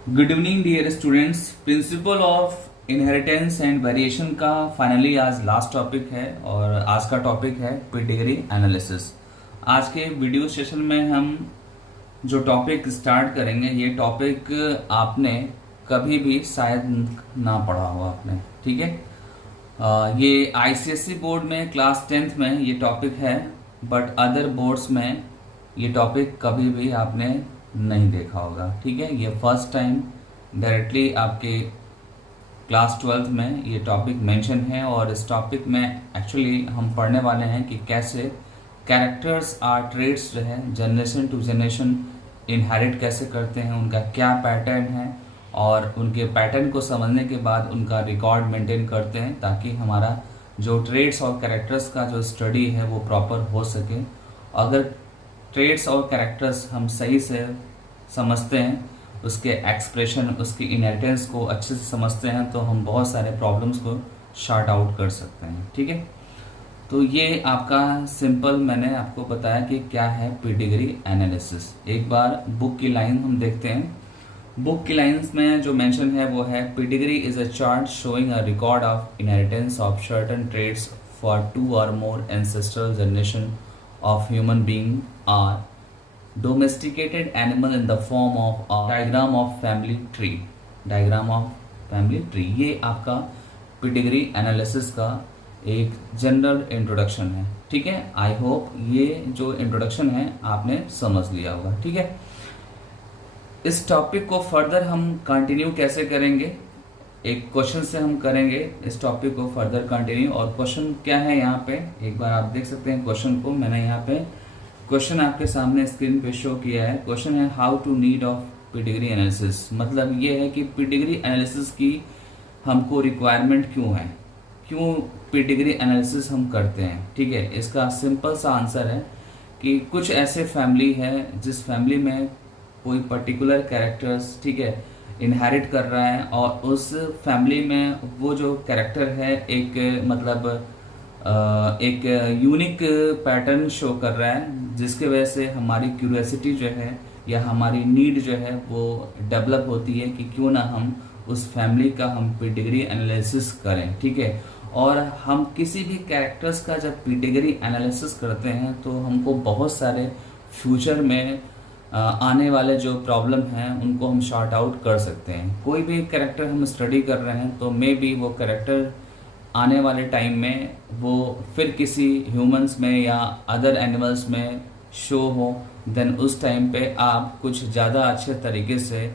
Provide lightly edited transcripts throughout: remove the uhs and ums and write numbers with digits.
Good evening dear students. Principle of inheritance and variation का finally आज last topic है और आज का टॉपिक है पेडिग्री एनालिसिस। आज के वीडियो सेशन में हम जो टॉपिक स्टार्ट करेंगे, ये टॉपिक आपने कभी भी शायद ना पढ़ा हो आपने, ठीक है। ये आईसीएसई बोर्ड में क्लास 10th में ये टॉपिक है, बट अदर बोर्ड्स में ये टॉपिक कभी भी आपने नहीं देखा होगा, ठीक है। ये फर्स्ट टाइम डायरेक्टली आपके क्लास 12th में ये टॉपिक मेंशन है और इस टॉपिक में एक्चुअली हम पढ़ने वाले हैं कि कैसे कैरेक्टर्स आर ट्रेड्स जो है जनरेशन टू जनरेशन इनहेरिट कैसे करते हैं, उनका क्या पैटर्न है और उनके पैटर्न को समझने के बाद उनका रिकॉर्ड मेंटेन करते हैं ताकि हमारा जो ट्रेड्स और कैरेक्टर्स का जो स्टडी है वो प्रॉपर हो सके। अगर ट्रेड्स और कैरेक्टर्स हम सही से समझते हैं, उसके एक्सप्रेशन, उसकी इनहेरिटेंस को अच्छे से समझते हैं, तो हम बहुत सारे प्रॉब्लम्स को शॉर्ट आउट कर सकते हैं, ठीक है। तो ये आपका सिंपल मैंने आपको बताया कि क्या है पेडिग्री एनालिसिस। एक बार बुक की लाइन हम देखते हैं। बुक की लाइंस में जो मेंशन है वो है pedigree is a chart showing a record of inheritance of certain traits for 2 or more ancestral generation of human being are domesticated animal in the form of a diagram of family tree। diagram of family tree ये आपका pedigree analysis का एक general introduction है, ठीक है। I hope ये जो introduction है आपने समझ लिया होगा, ठीक है। इस टॉपिक को फर्दर हम कंटिन्यू कैसे करेंगे, एक क्वेश्चन से हम करेंगे इस टॉपिक को फर्दर कंटिन्यू। और क्वेश्चन क्या है यहाँ पे, एक बार आप देख सकते हैं क्वेश्चन को। मैंने यहाँ पे क्वेश्चन आपके सामने स्क्रीन पे शो किया है। क्वेश्चन है how to need of pedigree analysis. मतलब ये है कि पेडिग्री एनालिसिस की हमको रिक्वायरमेंट क्यों है, क्यों पेडिग्री एनालिसिस हम करते हैं, ठीक है। इसका सिंपल सा आंसर है कि कुछ ऐसे फैमिली है जिस फैमिली में कोई पर्टिकुलर कैरेक्टर्स, ठीक है, इनहेरिट कर रहा है और उस फैमिली में वो जो कैरेक्टर है एक मतलब एक यूनिक पैटर्न शो कर रहा है, जिसके वजह से हमारी क्यूरियोसिटी जो है या हमारी नीड जो है वो डेवलप होती है कि क्यों ना हम उस फैमिली का हम पेडिग्री एनालिसिस करें, ठीक है। और हम किसी भी कैरेक्टर्स का जब पेडिग्री एनालिसिस करते हैं तो हमको बहुत सारे फ्यूचर में आने वाले जो प्रॉब्लम हैं उनको हम शॉर्ट आउट कर सकते हैं। कोई भी कैरेक्टर हम स्टडी कर रहे हैं तो मे बी वो कैरेक्टर आने वाले टाइम में वो फिर किसी ह्यूमंस में या अदर एनिमल्स में शो हो, देन उस टाइम पे आप कुछ ज़्यादा अच्छे तरीके से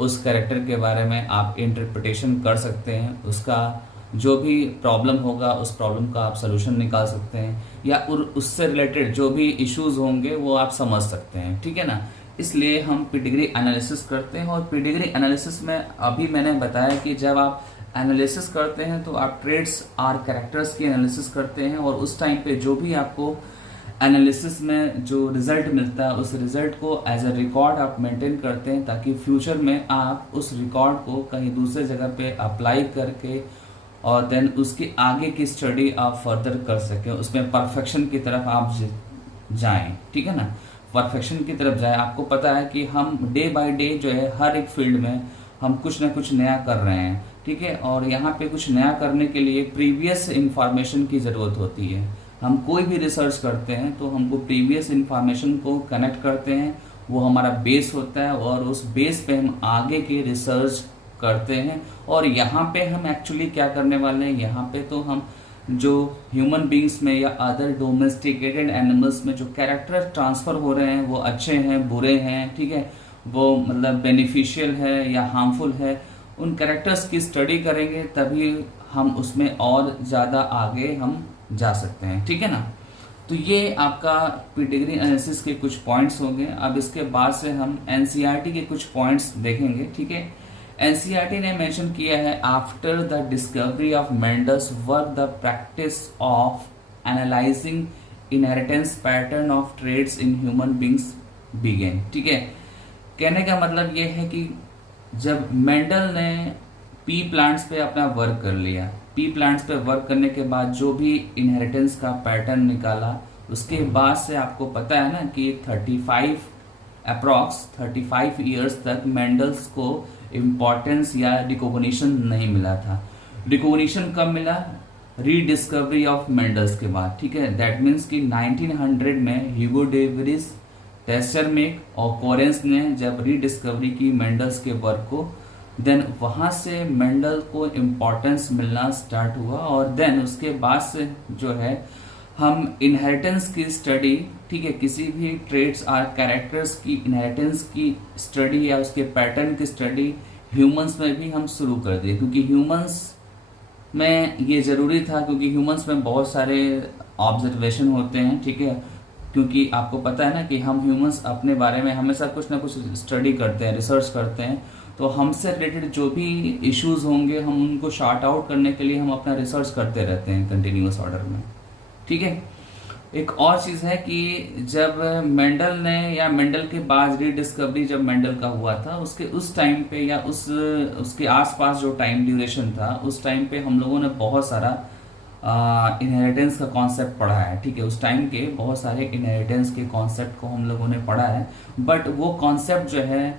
उस कैरेक्टर के बारे में आप इंटरप्रिटेशन कर सकते हैं। उसका जो भी प्रॉब्लम होगा उस प्रॉब्लम का आप सोल्यूशन निकाल सकते हैं या उससे रिलेटेड जो भी इश्यूज होंगे वो आप समझ सकते हैं, ठीक है ना। इसलिए हम पेडिग्री एनालिसिस करते हैं। और पेडिग्री एनालिसिस में अभी मैंने बताया कि जब आप एनालिसिस करते हैं तो आप ट्रेड्स और कैरेक्टर्स की एनालिसिस करते हैं और उस टाइम पे जो भी आपको एनालिसिस में जो रिजल्ट मिलता है उस रिजल्ट को एज अ रिकॉर्ड आप मेंटेन करते हैं ताकि फ्यूचर में आप उस रिकॉर्ड को कहीं दूसरे जगह पे अप्लाई करके और देन उसकी आगे की स्टडी आप फर्दर कर सकें, उसमें परफेक्शन की तरफ आप जाएं, ठीक है ना। परफेक्शन की तरफ जाएं। आपको पता है कि हम डे बाय डे जो है हर एक फील्ड में हम कुछ ना कुछ नया कर रहे हैं, ठीक है। और यहाँ पे कुछ नया करने के लिए प्रीवियस इंफॉर्मेशन की ज़रूरत होती है। हम कोई भी रिसर्च करते हैं तो हमको प्रीवियस इंफॉर्मेशन को कनेक्ट करते हैं, वो हमारा बेस होता है और उस बेस पे हम आगे की रिसर्च करते हैं। और यहाँ पे हम एक्चुअली क्या करने वाले हैं, यहाँ पे तो हम जो ह्यूमन बींग्स में या अदर डोमेस्टिकेटेड एनिमल्स में जो कैरेक्टर ट्रांसफर हो रहे हैं वो अच्छे हैं, बुरे हैं, ठीक है, वो मतलब बेनिफिशियल है या हार्मफुल है, उन कैरेक्टर्स की स्टडी करेंगे तभी हम उसमें और ज़्यादा आगे हम जा सकते हैं, ठीक है ना। तो ये आपका पेडिग्री एनालिसिस के कुछ पॉइंट्स होंगे। अब इसके बाद से हम एनसीईआरटी के कुछ पॉइंट्स देखेंगे, ठीक है। एनसीईआरटी ने मेंशन किया है after the discovery of Mendel's work the practice of analysing inheritance pattern of traits in human beings began, ठीक है। कहने का मतलब ये है कि जब मेंडल ने पी प्लांट्स पे अपना वर्क कर लिया, पी प्लांट्स पे वर्क करने के बाद जो भी इनहेरिटेंस का पैटर्न निकाला, उसके बाद से आपको पता है ना कि 35 अप्रॉक्स 35 ईयर्स तक मेंडल्स को इम्पोर्टेंस या रिकॉग्निशन नहीं मिला था। रिकॉग्निशन कब मिला? रीडिस्कवरी ऑफ मेंडल्स के बाद, ठीक है। दैट मीन्स कि 1900 में ह्यूगो डे व्रिज, टेस्चरमेक और कोरेंस ने जब रीडिस्कवरी की मेंडल्स के वर्क को, देन वहां से मेंडल को इम्पोर्टेंस मिलना स्टार्ट हुआ। और देन उसके बाद से जो है हम इनहेरिटेंस की स्टडी, ठीक है, किसी भी ट्रेड्स और कैरेक्टर्स की इनहेरिटेंस की स्टडी या उसके पैटर्न की स्टडी ह्यूमंस में भी हम शुरू कर दिए, क्योंकि ह्यूमंस में ये जरूरी था, क्योंकि ह्यूमंस में बहुत सारे ऑब्जर्वेशन होते हैं, ठीक है। क्योंकि आपको पता है ना कि हम ह्यूमंस अपने बारे में हमेशा कुछ ना कुछ स्टडी करते हैं, रिसर्च करते हैं, तो हमसे रिलेटेड जो भी इश्यूज होंगे हम उनको शॉर्ट आउट करने के लिए हम अपना रिसर्च करते रहते हैं कंटिन्यूअस ऑर्डर में, ठीक है। एक और चीज है कि जब मेंडल ने या मेंडल के बाद रीडिस्कवरी जब मेंडल का हुआ था, उसके उस टाइम पे या उसके आसपास जो टाइम ड्यूरेशन था, उस टाइम पे हम लोगों ने बहुत सारा इनहेरिटेंस का कॉन्सेप्ट पढ़ा है, ठीक है। उस टाइम के बहुत सारे इनहेरिटेंस के कॉन्सेप्ट को हम लोगों ने पढ़ा है, बट वो कॉन्सेप्ट जो है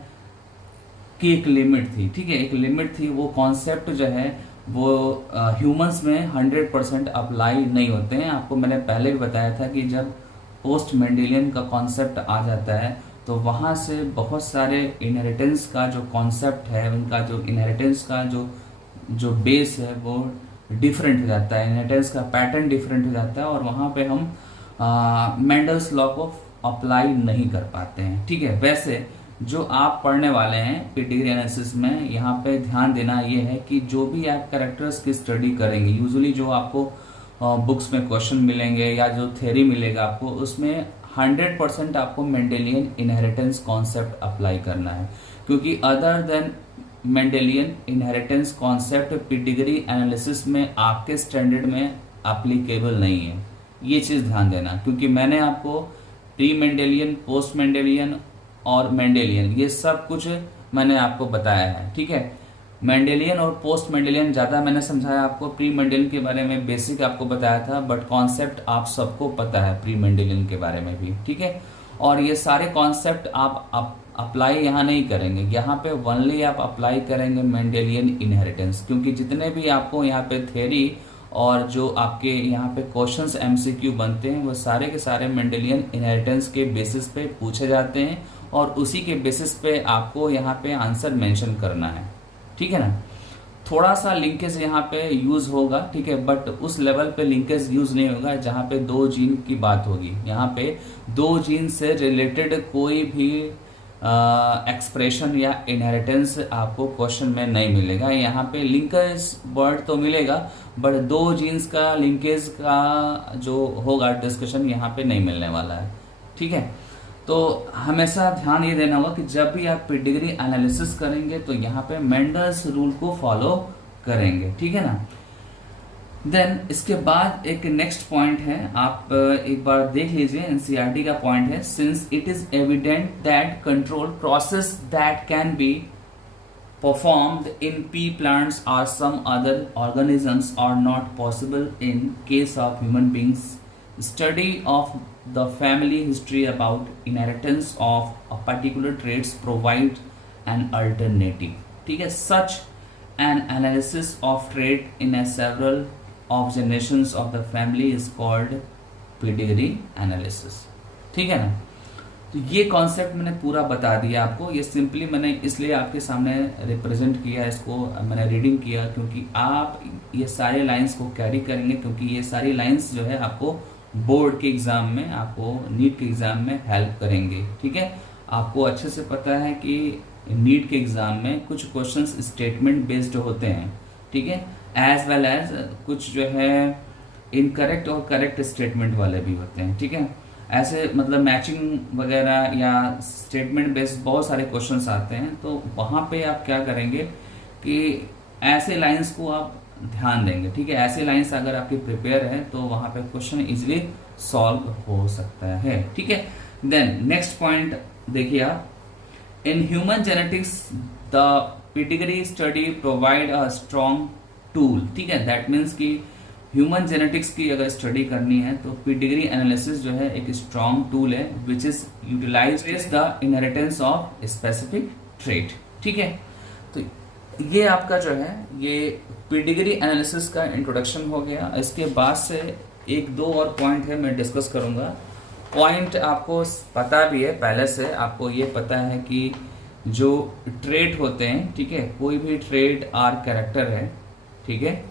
की एक लिमिट थी, ठीक है, एक लिमिट थी। वो कॉन्सेप्ट जो है वो ह्यूमंस में 100% अप्लाई नहीं होते हैं। आपको मैंने पहले भी बताया था कि जब पोस्ट मेंडेलियन का कॉन्सेप्ट आ जाता है तो वहां से बहुत सारे इनहेरिटेंस का जो कॉन्सेप्ट है, उनका जो इनहेरिटेंस का जो बेस है वो डिफरेंट हो जाता है, इनहेरिटेंस का पैटर्न डिफरेंट हो जाता है, और वहां पे हम मेंडल्स लॉ को अप्लाई नहीं कर पाते हैं, ठीक है। वैसे जो आप पढ़ने वाले हैं पेडिग्री एनालिसिस में, यहाँ पे ध्यान देना ये है कि जो भी आप कैरेक्टर्स की स्टडी करेंगे, यूजुअली जो आपको बुक्स में क्वेश्चन मिलेंगे या जो थ्योरी मिलेगा आपको, उसमें 100% आपको मेंडेलियन इनहेरिटेंस कॉन्सेप्ट अप्लाई करना है, क्योंकि other than Mendelian inheritance concept pedigree analysis में आपके स्टैंडर्ड में एप्लीकेबल नहीं है। ये चीज ध्यान देना, क्योंकि मैंने आपको प्री मेंडेलियन, पोस्ट मेंडेलियन और मेंडेलियन ये सब कुछ मैंने आपको बताया है, ठीक है। मेंडेलियन और पोस्ट मेंडेलियन ज्यादा मैंने समझाया आपको, प्री मेंडेलियन के बारे में बेसिक आपको बताया था, बट कॉन्सेप्ट आप सबको पता है प्री मेंडेलियन के बारे में भी, ठीक है। और ये सारे कॉन्सेप्ट आप अप्लाई यहाँ नहीं करेंगे, यहाँ पे ओनली आप अप्लाई करेंगे मेंडेलियन इनहेरिटेंस, क्योंकि जितने भी आपको यहाँ पे थ्योरी और जो आपके यहाँ पे क्वेश्चंस एमसीक्यू बनते हैं वो सारे के सारे मेंडेलियन इनहेरिटेंस के बेसिस पे पूछे जाते हैं, और उसी के बेसिस पे आपको यहाँ पे आंसर मेंशन करना है, ठीक है ना। थोड़ा सा लिंकेज यहाँ पे यूज होगा, ठीक है, बट उस लेवल पे लिंकेज यूज नहीं होगा जहाँ पे दो जीन की बात होगी। यहाँ पे दो जीन से रिलेटेड कोई भी एक्सप्रेशन या इनहेरिटेंस आपको क्वेश्चन में नहीं मिलेगा। यहाँ पे लिंकेज वर्ड तो मिलेगा, बट दो जीन्स का लिंकेज का जो होगा डिस्कशन यहाँ पे नहीं मिलने वाला है, ठीक है। तो हमेशा ध्यान ये देना होगा कि जब भी आप पेडिग्री एनालिसिस करेंगे तो यहाँ पे मेंडल्स रूल को फॉलो करेंगे, ठीक है ना। देन इसके बाद एक नेक्स्ट पॉइंट है, आप एक बार देख लीजिए, एनसीईआरटी का पॉइंट है, since it is evident that control process that can be performed in pea plants or some other organisms are not possible in case of human beings. Study of the family history about inheritance of a particular traits provide an alternative. ठीक है, such an analysis of trait in a several of generations of the family is called pedigree analysis. ठीक है ना। तो ये concept मैंने पूरा बता दिया आपको, ये सिंपली मैंने इसलिए आपके सामने रिप्रेजेंट किया, इसको मैंने रीडिंग किया, क्योंकि आप ये सारे लाइंस को कैरी करेंगे, क्योंकि ये सारी लाइंस जो है आपको बोर्ड के एग्जाम में, आपको नीट के एग्जाम में हेल्प करेंगे, ठीक है। आपको अच्छे से पता है कि नीट के एग्जाम में कुछ क्वेश्चंस स्टेटमेंट बेस्ड होते हैं, ठीक है, एज वेल एज कुछ जो है इनकरेक्ट और करेक्ट स्टेटमेंट वाले भी होते हैं, ठीक है। ऐसे मतलब मैचिंग वगैरह या स्टेटमेंट बेस्ड बहुत सारे क्वेश्चंस आते हैं, तो वहां पे आप क्या करेंगे कि ऐसे लाइंस को आप ध्यान देंगे, ठीक है। ऐसे लाइंस अगर आपकी प्रिपेयर है तो वहां पे क्वेश्चन इजीली सॉल्व हो सकता है, ठीक है। देन नेक्स्ट पॉइंट देखिए आप, in human genetics the pedigree study provide a strong tool, ठीक है। दैट मीन्स कि ह्यूमन जेनेटिक्स की अगर स्टडी करनी है तो पेडिग्री एनालिसिस जो है एक स्ट्रॉन्ग टूल है which is utilize the inheritance of specific trait. ठीक है, तो ये आपका जो है ये पेडिग्री एनालिसिस का इंट्रोडक्शन हो गया। इसके बाद से एक दो और पॉइंट है मैं डिस्कस करूंगा। पॉइंट आपको पता भी है पहले से, आपको ये पता है कि जो ट्रेट होते हैं, ठीक है, कोई भी ट्रेट आर कैरेक्टर है, ठीक है,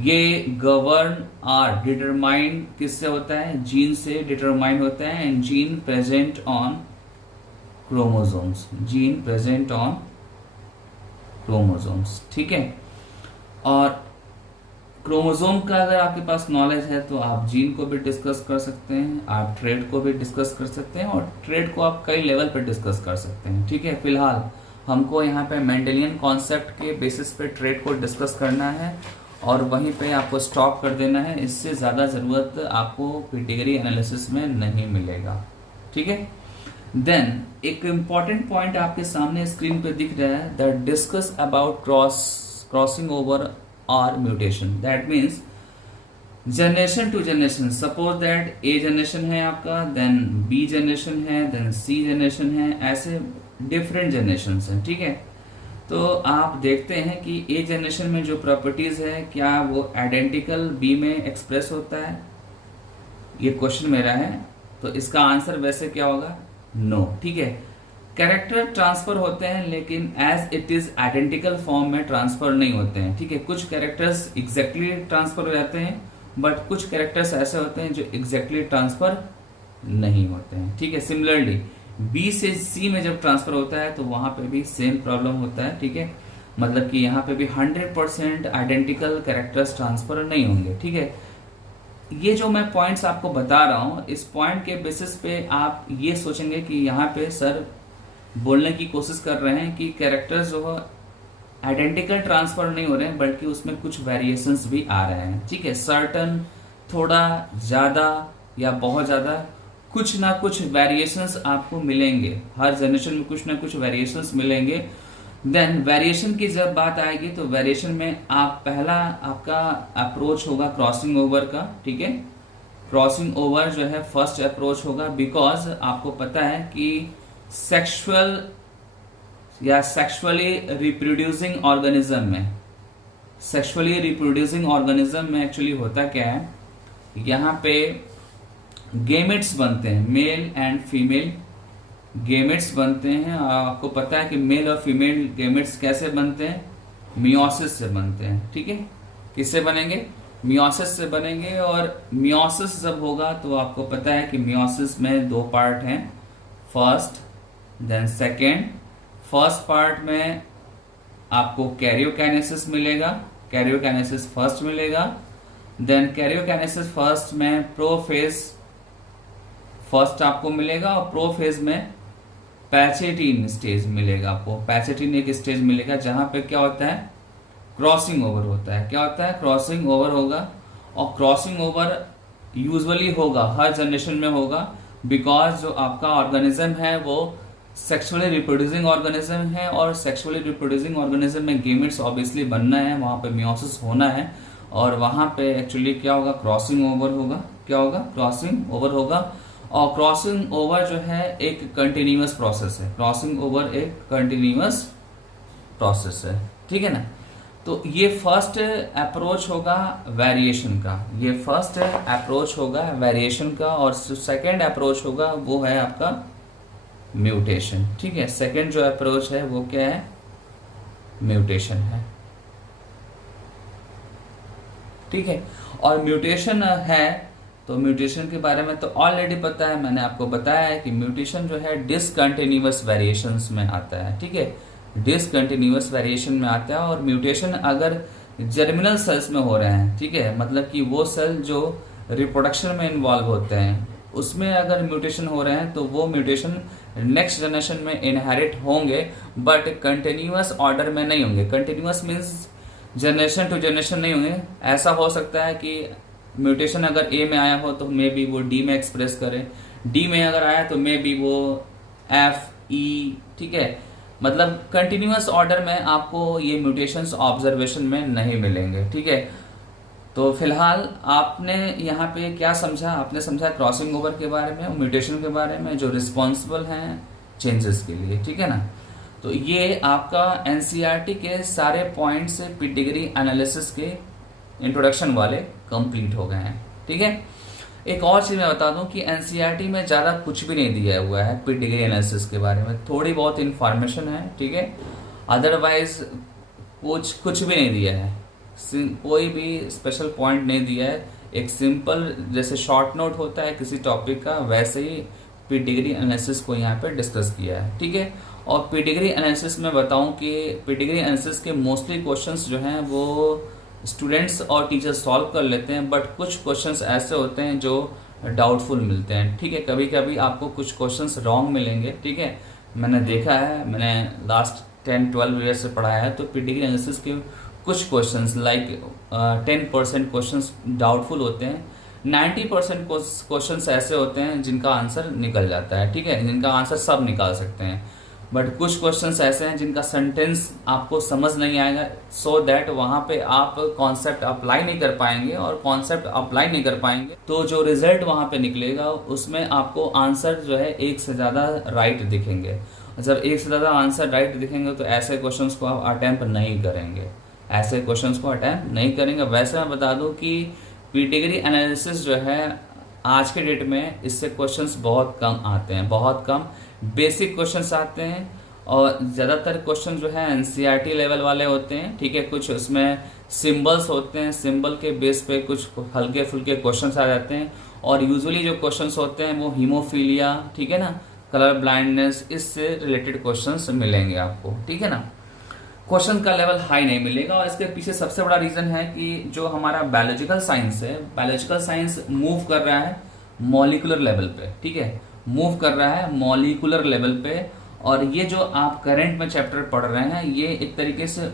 ये गवर्न आर डिटरमाइन किससे होता है, जीन से डिटरमाइन होता है। And gene present on chromosomes, gene present on chromosomes, ठीक है। और क्रोमोसोम का अगर आपके पास नॉलेज है तो आप जीन को भी डिस्कस कर सकते हैं, आप ट्रेड को भी डिस्कस कर सकते हैं, और ट्रेड को आप कई लेवल पर डिस्कस कर सकते हैं। ठीक है, फिलहाल हमको यहाँ पे मेंडेलियन कॉन्सेप्ट के बेसिस पे ट्रेड को डिस्कस करना है और वहीं पे आपको स्टॉप कर देना है। इससे ज़्यादा ज़रूरत आपको पेडिग्री एनालिसिस में नहीं मिलेगा। ठीक है, देन एक इम्पॉर्टेंट पॉइंट आपके सामने स्क्रीन पे दिख रहा है, that discuss about crossing over और mutation. That means generation to generation, suppose that A generation है आपका, देन बी जनरेशन है, देन सी जनरेशन है, ऐसे डिफरेंट जनरेशन हैं। ठीक है, तो आप देखते हैं कि ए जनरेशन में जो प्रॉपर्टीज है क्या वो आइडेंटिकल बी में एक्सप्रेस होता है, ये क्वेश्चन मेरा है। तो इसका आंसर वैसे क्या होगा, नो। ठीक है, कैरेक्टर ट्रांसफर होते हैं लेकिन as it is identical form में ट्रांसफर नहीं होते हैं। ठीक है, कुछ कैरेक्टर्स एग्जैक्टली ट्रांसफर हो जाते हैं, बट कुछ कैरेक्टर्स ऐसे होते हैं जो एग्जैक्टली ट्रांसफर नहीं होते हैं। ठीक है, सिमिलरली बी से सी में जब ट्रांसफर होता है तो वहां पे भी सेम प्रॉब्लम होता है। ठीक है, मतलब कि यहाँ पे भी 100% आइडेंटिकल कैरेक्टर्स ट्रांसफर नहीं होंगे। ठीक है, ये जो मैं पॉइंट्स आपको बता रहा हूँ, इस पॉइंट के बेसिस पे आप ये सोचेंगे कि यहाँ पे सर बोलने की कोशिश कर रहे हैं कि कैरेक्टर्स जो है आइडेंटिकल ट्रांसफर नहीं हो रहे हैं बल्कि उसमें कुछ वेरिएशंस भी आ रहे हैं। ठीक है, सर्टन, थोड़ा ज़्यादा या बहुत ज़्यादा, कुछ ना कुछ वेरिएशंस आपको मिलेंगे, हर जनरेशन में कुछ ना कुछ वेरिएशंस मिलेंगे। देन वेरिएशन की जब बात आएगी तो वेरिएशन में आप पहला आपका अप्रोच होगा क्रॉसिंग ओवर का। ठीक है, क्रॉसिंग ओवर जो है फर्स्ट अप्रोच होगा, बिकॉज आपको पता है कि सेक्सुअल या सेक्सुअली रिप्रोड्यूसिंग ऑर्गेनिज्म में, सेक्सुअली रिप्रोड्यूसिंग ऑर्गेनिज्म में एक्चुअली होता क्या है, यहाँ पे गेमेट्स बनते हैं, मेल एंड फीमेल गेमेट्स बनते हैं। आपको पता है कि मेल और फीमेल गेमेट्स कैसे बनते हैं, मियोसिस से बनते हैं। ठीक है, किससे बनेंगे, मियोसिस से बनेंगे। और मियोसिस जब होगा तो आपको पता है कि मियोसिस में दो पार्ट हैं, first then second. First part में आपको कैरियोकाइनेसिस मिलेगा, कैरियोकाइनेसिस फर्स्ट मिलेगा। देन कैरियोकाइनेसिस फर्स्ट में प्रोफेज फर्स्ट आपको मिलेगा और प्रोफेज में पैचेटिन स्टेज मिलेगा आपको। पैचेटिन एक स्टेज मिलेगा जहां पे क्या होता है, क्रॉसिंग ओवर होता है। क्या होता है, क्रॉसिंग ओवर होगा। और क्रॉसिंग ओवर यूजुअली होगा, हर जनरेशन में होगा, बिकॉज जो आपका ऑर्गेनिज्म है वो सेक्सुअली रिप्रोड्यूसिंग ऑर्गेनिज्म है, और सेक्सुअली रिप्रोड्यूसिंग ऑर्गेनिज्म में गेमेट्स ऑब्वियसली बनना है, वहां पे मियोसिस होना है, और वहां पे एक्चुअली क्या होगा, क्रॉसिंग ओवर होगा। क्या होगा, क्रॉसिंग ओवर होगा। और क्रॉसिंग ओवर जो है एक कंटिन्यूअस प्रोसेस है, क्रॉसिंग ओवर एक कंटिन्यूअस प्रोसेस है। ठीक है ना, तो ये फर्स्ट अप्रोच होगा वेरिएशन का, ये फर्स्ट अप्रोच होगा वेरिएशन का। और सेकेंड अप्रोच होगा वो है आपका म्यूटेशन। ठीक है, सेकेंड जो अप्रोच है वो क्या है, म्यूटेशन है। ठीक है, और म्यूटेशन है तो म्यूटेशन के बारे में तो ऑलरेडी पता है, मैंने आपको बताया है कि म्यूटेशन जो है डिसकंटिन्यूअस वेरिएशंस में आता है। ठीक है, डिसकंटिन्यूअस वेरिएशन में आता है। और म्यूटेशन अगर जर्मिनल सेल्स में हो रहे हैं, ठीक है, मतलब कि वो सेल जो रिप्रोडक्शन में इन्वॉल्व होते हैं, उसमें अगर म्यूटेशन हो रहे हैं तो वो म्यूटेशन नेक्स्ट जनरेशन में इनहेरिट होंगे, बट कंटिन्यूअस ऑर्डर में नहीं होंगे। Continuous means generation to generation नहीं होंगे। ऐसा हो सकता है कि म्यूटेशन अगर ए में आया हो तो मे बी वो डी में एक्सप्रेस करे, डी में अगर आया तो मे बी वो एफ ई। ठीक है, मतलब कंटिन्यूअस ऑर्डर में आपको ये म्यूटेशंस ऑब्जर्वेशन में नहीं मिलेंगे। ठीक है, तो फिलहाल आपने यहाँ पे क्या समझा, आपने समझा क्रॉसिंग ओवर के बारे में, म्यूटेशन के बारे में, जो रिस्पॉन्सिबल हैं चेंजेस के लिए, ठीक है ना। तो ये आपका एनसीईआरटी के सारे पॉइंट्स पिडिग्री एनालिसिस के इंट्रोडक्शन वाले कंप्लीट हो गए हैं, ठीक है। एक और चीज मैं बता दूं कि एनसीईआरटी में ज्यादा कुछ भी नहीं दिया हुआ है पिडिग्री एनालिसिस के बारे में, थोड़ी बहुत इंफॉर्मेशन है, ठीक है। अदरवाइज कुछ भी नहीं दिया है, कोई भी स्पेशल पॉइंट नहीं दिया है। एक सिंपल जैसे शॉर्ट नोट होता है किसी टॉपिक का, वैसे ही पिडिग्री एनालिसिस को यहाँ पे डिस्कस किया है, ठीक है। और पिडिग्री एनालिसिस में बताऊं कि पिडिग्री एनालिसिस के मोस्टली क्वेश्चंस जो हैं वो स्टूडेंट्स और टीचर्स सॉल्व कर लेते हैं, बट कुछ क्वेश्चंस ऐसे होते हैं जो डाउटफुल मिलते हैं, ठीक है। कभी कभी आपको कुछ क्वेश्चंस रॉन्ग मिलेंगे, ठीक है। मैंने देखा है, मैंने लास्ट 10-12 ईयर से पढ़ाया है, तो पिडिग्री एनालिसिस के कुछ क्वेश्चंस लाइक 10% क्वेश्चंस डाउटफुल होते हैं, 90% क्वेश्चंस ऐसे होते हैं जिनका आंसर निकल जाता है, ठीक है, जिनका आंसर सब निकाल सकते हैं। बट कुछ क्वेश्चंस ऐसे हैं जिनका सेंटेंस आपको समझ नहीं आएगा, सो दैट वहाँ पे आप कॉन्सेप्ट अप्लाई नहीं कर पाएंगे, और कॉन्सेप्ट अप्लाई नहीं कर पाएंगे तो जो रिजल्ट वहाँ पे निकलेगा उसमें आपको आंसर जो है एक से ज़्यादा राइट दिखेंगे। जब एक से ज़्यादा आंसर राइट दिखेंगे तो ऐसे क्वेश्चंस को आप अटैम्प्ट नहीं करेंगे, ऐसे क्वेश्चंस को अटैम्प्ट नहीं करेंगे। वैसे मैं बता दूं कि पिडिग्री एनालिसिस जो है आज के डेट में इससे क्वेश्चंस बहुत कम आते हैं, बहुत कम बेसिक क्वेश्चंस आते हैं, और ज़्यादातर क्वेश्चन जो है एनसीईआरटी लेवल वाले होते हैं, ठीक है। कुछ उसमें सिंबल्स होते हैं, सिंबल के बेस पे कुछ हल्के फुल्के क्वेश्चंस आ जाते हैं, और यूजुअली जो क्वेश्चंस होते हैं वो हीमोफीलिया, ठीक है ना, कलर ब्लाइंडनेस, इससे रिलेटेड क्वेश्चंस मिलेंगे आपको, ठीक है ना। क्वेश्चन का लेवल हाई नहीं मिलेगा, और इसके पीछे सबसे बड़ा रीजन है कि जो हमारा बायोलॉजिकल साइंस है, बायोलॉजिकल साइंस मूव कर रहा है मॉलिक्यूलर लेवल पे, ठीक है, मूव कर रहा है मॉलिक्यूलर लेवल पे। और ये जो आप करंट में चैप्टर पढ़ रहे हैं ये एक तरीके से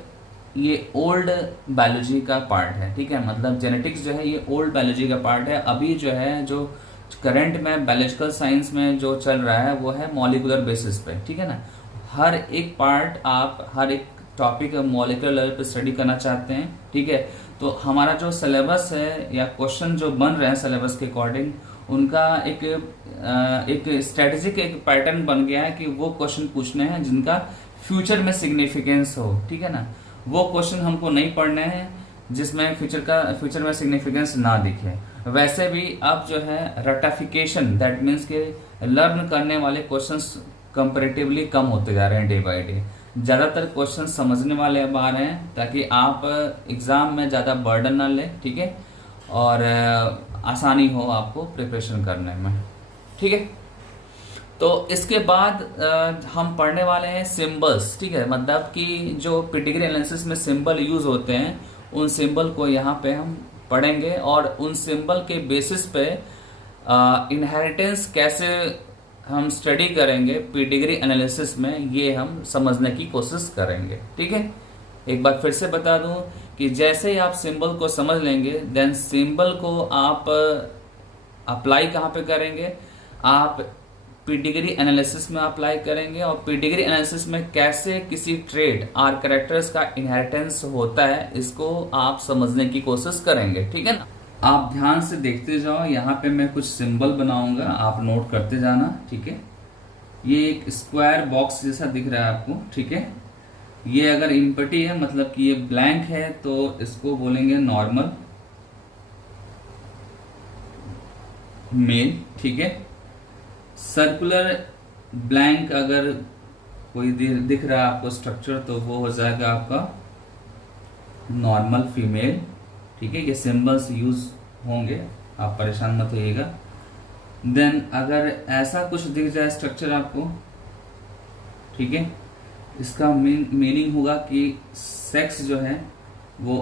ये ओल्ड बायोलॉजी का पार्ट है, ठीक है। मतलब जेनेटिक्स जो है ये ओल्ड बायोलॉजी का पार्ट है। अभी जो है जो करंट में बायोलॉजिकल साइंस में जो चल रहा है वो है मॉलिक्यूलर बेसिस पे, ठीक है ना। हर एक पार्ट आप हर एक टॉपिक मॉलिक्यूलर लेवल पे स्टडी करना चाहते हैं, ठीक है। तो हमारा जो सिलेबस है या क्वेश्चन जो बन रहे हैं सिलेबस के अकॉर्डिंग, उनका एक स्ट्रेटेजिक एक पैटर्न बन गया है कि वो क्वेश्चन पूछने हैं जिनका फ्यूचर में सिग्निफिकेंस हो, ठीक है ना। वो क्वेश्चन हमको नहीं पढ़ने हैं जिसमें फ्यूचर में सिग्निफिकेंस ना दिखे। वैसे भी अब जो है रटाफिकेशन, दैट मीन्स के लर्न करने वाले क्वेश्चंस कंपैरेटिवली कम होते जा रहे हैं डे बाय डे। ज़्यादातर क्वेश्चन समझने वाले अब आ रहे हैं ताकि आप एग्ज़ाम में ज़्यादा बर्डन ना लें, ठीक है, और आसानी हो आपको प्रिपरेशन करने में, ठीक है। तो इसके बाद हम पढ़ने वाले हैं सिंबल्स, ठीक है। मतलब कि जो पिडिग्री एनालिसिस में सिंबल यूज होते हैं उन सिंबल को यहाँ पे हम पढ़ेंगे, और उन सिंबल के बेसिस पे इनहेरिटेंस कैसे हम स्टडी करेंगे पिडिग्री एनालिसिस में, ये हम समझने की कोशिश करेंगे, ठीक है। एक बार फिर से बता दूं कि जैसे ही आप सिंबल को समझ लेंगे देन सिंबल को आप अप्लाई कहाँ पे करेंगे, आप पिडिग्री एनालिसिस में अप्लाई करेंगे, और पिडिग्री एनालिसिस में कैसे किसी ट्रेड और कैरेक्टर्स का इनहेरिटेंस होता है इसको आप समझने की कोशिश करेंगे, ठीक है ना। आप ध्यान से देखते जाओ, यहाँ पे मैं कुछ सिंबल बनाऊंगा, आप नोट करते जाना, ठीक है। ये एक स्क्वायर बॉक्स जैसा दिख रहा है आपको, ठीक है। ये अगर इम्पटी है मतलब कि ये ब्लैंक है तो इसको बोलेंगे नॉर्मल मेल, ठीक है। सर्कुलर ब्लैंक अगर कोई दिख रहा है आपको स्ट्रक्चर तो वो हो जाएगा आपका नॉर्मल फीमेल, ठीक है। ये सिंबल्स यूज होंगे, आप परेशान मत होइएगा। देन अगर ऐसा कुछ दिख जाए स्ट्रक्चर आपको, ठीक है, इसका मीनिंग होगा कि सेक्स जो है वो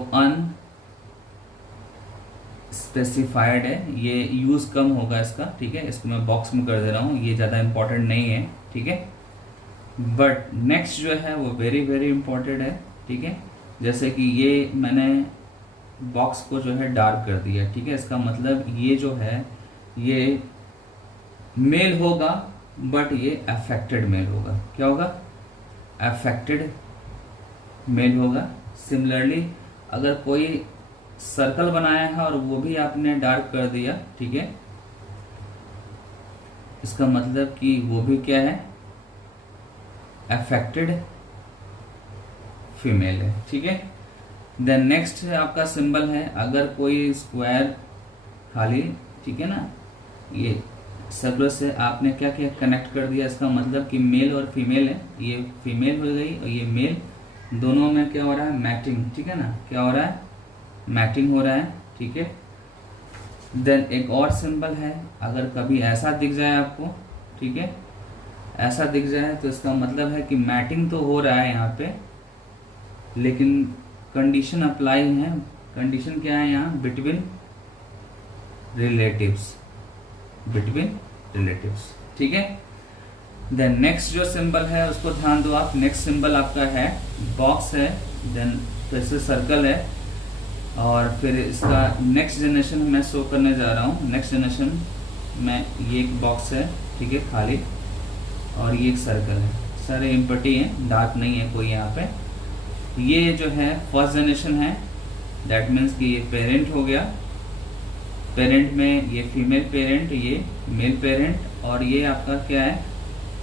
स्पेसिफाइड है, ये यूज कम होगा इसका, ठीक है। इसको मैं बॉक्स में कर दे रहा हूँ, ये ज्यादा इंपॉर्टेंट नहीं है, ठीक है। बट नेक्स्ट जो है वो वेरी वेरी इंपॉर्टेंट है, ठीक है। जैसे कि ये मैंने बॉक्स को जो है डार्क कर दिया, ठीक है। इसका मतलब ये जो है ये मेल होगा, बट ये अफेक्टेड मेल होगा। क्या होगा? अफेक्टेड मेल होगा। सिमिलरली अगर कोई सर्कल बनाया है और वो भी आपने डार्क कर दिया, ठीक है, इसका मतलब कि वो भी क्या है, अफेक्टेड फीमेल है, ठीक है। देन नेक्स्ट आपका सिंबल है, अगर कोई स्क्वायर खाली, ठीक है ना, ये सर्कुलर से आपने क्या किया, कनेक्ट कर दिया, इसका मतलब कि मेल और फीमेल है, ये फीमेल हो गई और ये मेल, दोनों में क्या हो रहा है, मैटिंग, ठीक है ना, क्या हो रहा है, मैटिंग हो रहा है, ठीक है। देन एक और सिंबल है, अगर कभी ऐसा दिख जाए आपको, ठीक है, ऐसा दिख जाए तो इसका मतलब है कि मैटिंग तो हो रहा है यहाँ पे, लेकिन कंडीशन अप्लाई है। कंडीशन क्या है यहाँ, बिटवीन रिलेटिव्स, बिटवीन रिलेटिव्स, ठीक है। देन नेक्स्ट जो सिंबल है उसको ध्यान दो आप, नेक्स्ट सिंबल आपका है बॉक्स है, देन फिर से सर्कल है, और फिर इसका नेक्स्ट जनरेशन मैं शो करने जा रहा हूँ। नेक्स्ट जनरेशन में ये एक बॉक्स है, ठीक है, खाली, और ये एक सर्कल है, सारे एम्प्टी हैं, डार्क नहीं है कोई यहाँ पे। ये जो है फर्स्ट जनरेशन है, दैट मीन्स कि ये पेरेंट हो गया, पेरेंट में ये फीमेल पेरेंट, ये मेल पेरेंट, और ये आपका क्या है,